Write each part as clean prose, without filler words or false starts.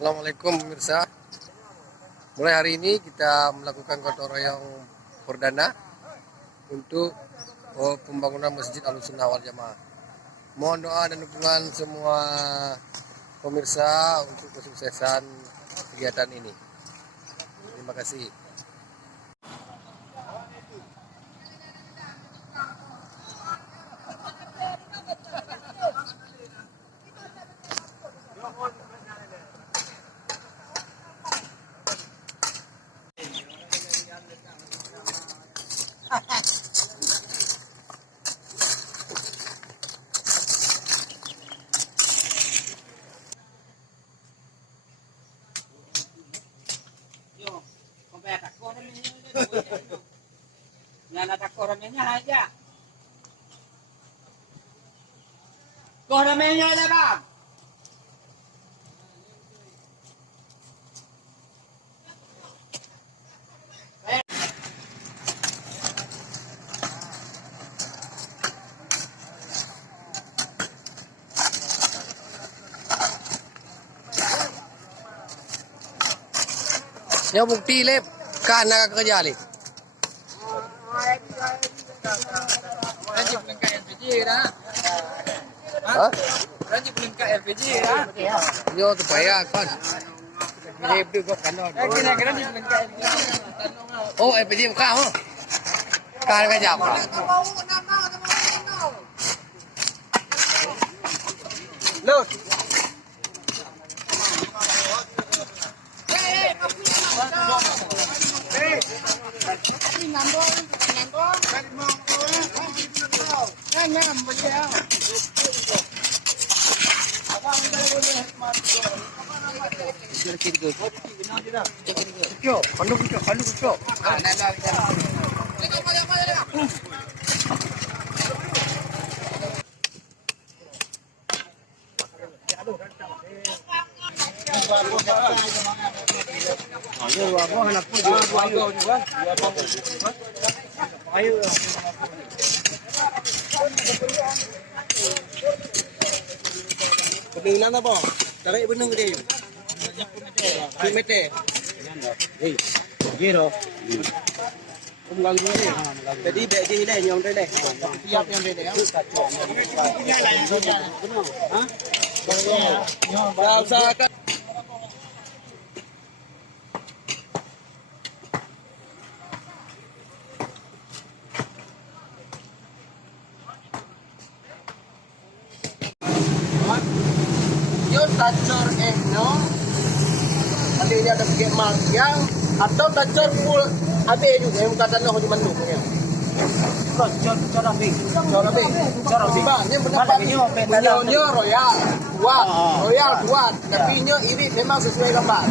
Assalamualaikum pemirsa. Mulai hari ini kita melakukan gotong royong perdana untuk pembangunan Masjid Ahlussunnah wal Jamaah. Mohon doa dan dukungan semua pemirsa untuk kesuksesan kegiatan ini. Terima kasih. Jangan ada koramenya aja. Koramenya aja bang. Yang bukti lep kan nak kerja lep. Ranji belum ke LPG dah. Ranji belum ke LPG dah. Yo tu payah kan. Lep tu kau kanon. Kena ranji belum ke LPG. Oh LPG buka ho. Kan kerja apa? Load. Bening apa? Tarik bening dia. Meter. Eh, giro. Mengganggu dia. Jadi dek dia ni yang dia. Siap yang dia. Ha? Dah usahakan. Yo tacor no. Ada ini ada pakai yang atau tacor full AB juga yang kata noh di manduknya. Cor api. Ini benarnya royal kuat, tapi nyo ini memang sesuai gambar.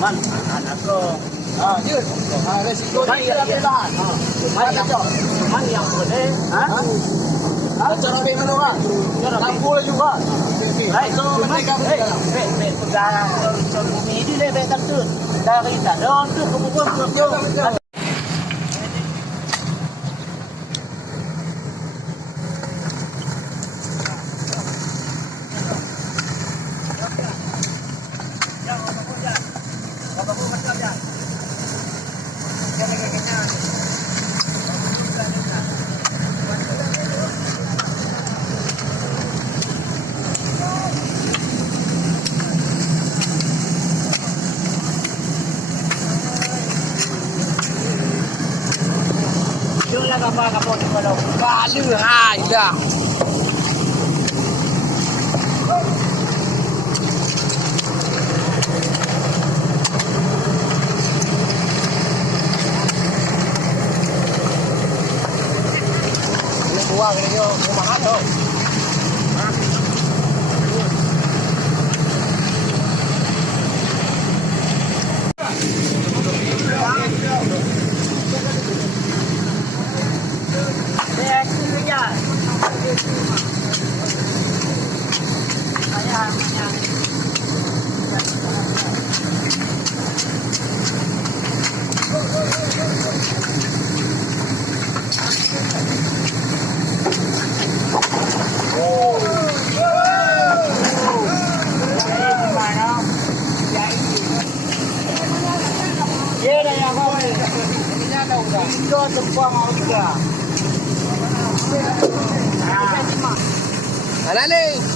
Man, anak ko. Resiko dia bahan. Man yang boleh. Cara bagaimana? Tampul juga. So mereka pegang bumi di level tertentu dari sana untuk kemudian Balu hai dah. Ini buang dia rumahan tu. Indo tempat harga. Mana nih?